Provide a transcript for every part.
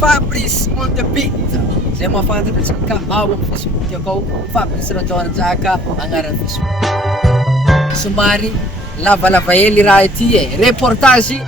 Fabrice on the beat. Zay mahafantatra tsika ao amin'ny Facebook akao Fabrice Radonjaka agnaran'ny Facebook. Somary lavalava hely raha ity reportage.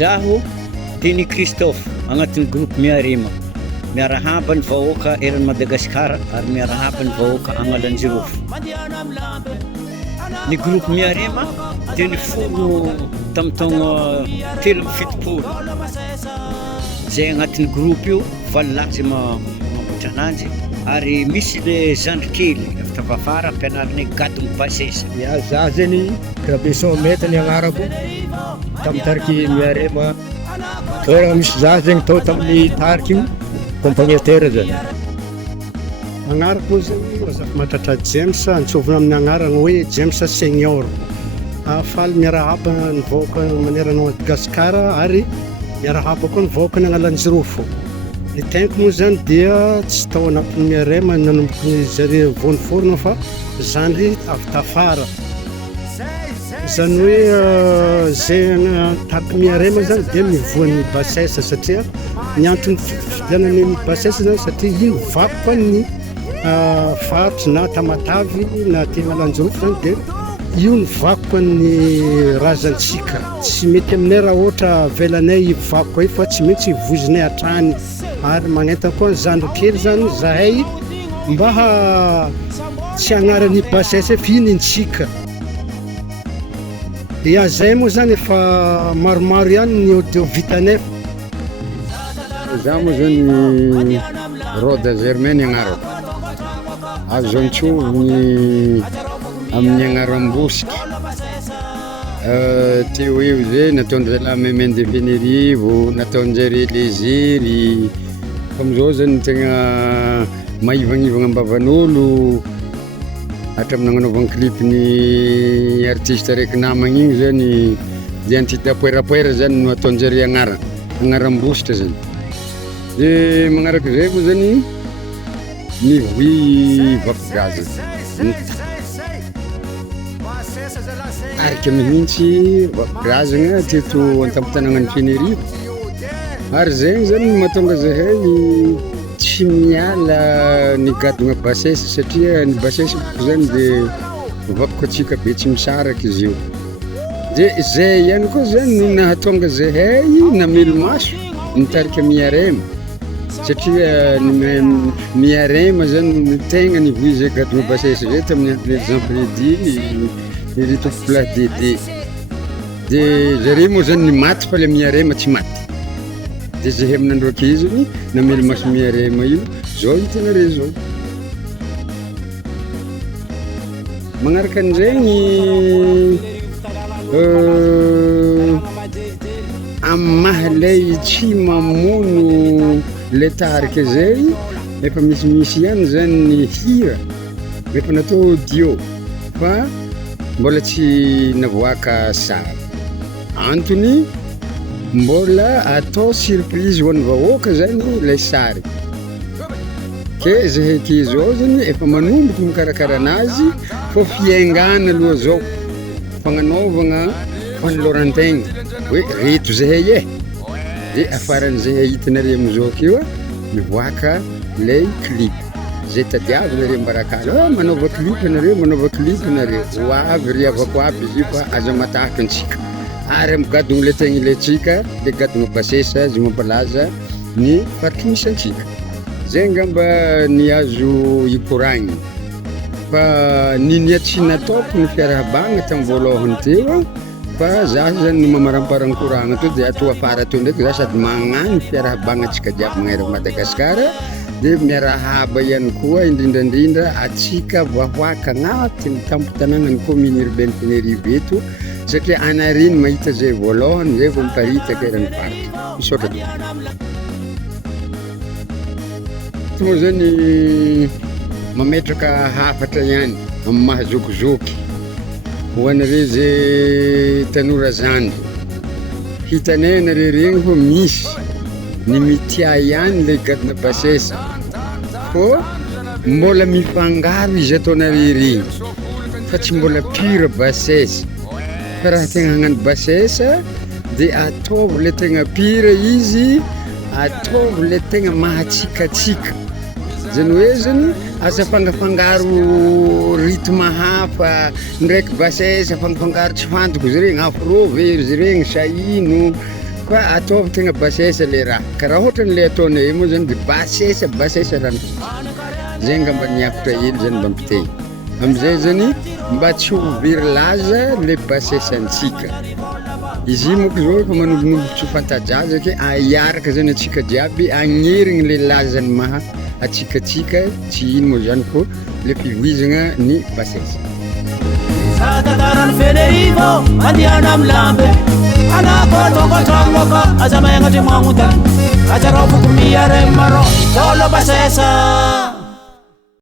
Zaho Dini Christophe agnatin'ny groupe Miarima. Miarahaba ny vahoaka eran'ny Madagasikara ary miarahaba ny vahoaka Agnalanjirofo. Ny groupe Miarima dia niforona tamin'ny taogna 2017. Zay agnatin'ny groupe io valolahy zay mamboatra ananjy ary misy le zandrikely avy tavafara ampianariny gadony basesa. Za zany Grabeson Meta ny agnarako tamin'ny tariky Miarima. Toerana misy za zany tao tamin'ny tariky compagniateur zany. Agnarako zany Mahatratra James, antsovina amin'ny agnarana hoe James Senior. Faly miarahaba ny vahoaka manerana Madagasikara ary miarahaba koa ny vahoaka ny Agnalanjirofo. Ny teniko moa zany dia tsy tao anatin'ny Miarima nanomboky zareo voaniforona fa zandry avy tafara. Zany hoe zay tariky Miarima zany dia mivoan'ny basesa satria ny antony fifidianany basesa zany satria io vakoka ny faritry na Tamatavy na Agnalanjirofo zany dia io ny vakoka ny razantsika. Tsy mety aminay raha ohatra velanay vakoka io fa tsy maintsy vozinay hatrany. Ary magnenta koa ny zandrikely zany zahay mba tsy agnaran'ny basesa fa iny ntsika. Dia zay moa zany efa maromaro ihany ny audio vitanay. Za moa zany Roda Germaine agnarako. Azo antsoviny amin'ny agnaram-bosika. Teo eo zay nataon'izay Lamemain de Venerivo, nataon'izay Léziry. Amizao zany tegna mahivagnivagna ambavan'olo hatramin'ny nagnanaovana clip ny artiste raiky namagna igny zany dia antitapoerapoera zany no ataon'izay agnaram-bositra zany. Dia magnaraka zay moa zany mivohy vakogaza. Arika mihitsy vakogazagna teto an-tampon-tanàgnan'ny Fenerivo. Ary zay zany mahatonga zahay tsy miala ny gadona basesa satria ny basesa zany dia vakokatsika be tsy misaraka izy io. Dia zay ihany koa zany no nahatonga zahay namelo maso nitarika Miarima satria Miarima zany tegna nivohy zay gadona basesa zay tamin'ny Jean Prédy ireto place Dédé. Dia zareo moa zany maty fa le Miarima tsy maty. Dia zahay amin'androaka izy namelo maso Miarima io zao hitanareo zao. Magnaraka an'izay ny amin'ny mahalay tsy mamono le tarika zay efa misy ihany zany ny hira rehefa natao audio fa mbola tsy navoaka sara. Antony mbola atao surprise ho an'ny vahoaka zany ilay sary. Ke zahay ty zao zany efa manomboka mikarakara anazy fa fiaingana aloha zao fagnanaovagna fanoloran-tegna hoe reto zahay dia afaran'izay hitanareo amizao akeo mivoaka lay clip zay tadiavinareo mbarakala manaova clip nareo ho avy ry avako aby izy io fa aza matahaka antsika ary amigadogna le tegna ilayntsika le gadogna basesa zay mampalaza ny faritry zay ngamba ny azo ikoragny fa niny tsy nataoko ny fiarahabagna tamin'ny voalohany teo fa za zany mamaramparany koragna to dia atao afara teo ndraiky za sady magnano fiarahabagna antsika jiaby magneraka Madagasikara dia miarahaba ihany koa indrindrandrindra atsika vahoaka agnatin'ny tampotanànany commune urbaine Tenerife eto satria anareny mahita zay voalohany zay vao miparitaka eran'ny faritra misaotra moa zany mametraka hafatra ihany amin'ny mahazokizoky ho anareo zay tanora zany hitanay anareo regny fa misy ny mitia ihany le gadona basesa fô mbola mifangaro izy ataonareo regny fa tsy mbola pure basesa fa raha tegna hagnano basesa dia ataovy le tegna pure izy ataovy le tegna mahatsikatsika zany hoe zany aza fangafangaro rythme hafa ndraiky basesa fangafangaro tsy fantoko izy regny afro very izy regny saino fa ataovy tegna basesa le raha karaha ohatran'le ataonay moa zany dia basesa rano zay ngamba niafitra hely zany mba mpiteny amizay zany mba tsy ho very laza le basesantsika izy moko zao efa manombonombo tsy fantajaza aiaraka zany atsika jiaby agnerigny le lazany maha atsikatsika tsy ino moa zany fô le fivoizagna ny basesa Satatarany Fenerivo mandiana amlambe anakotokotrangoko aza magnatry magnotany ajarao foko miare maro tolo basesa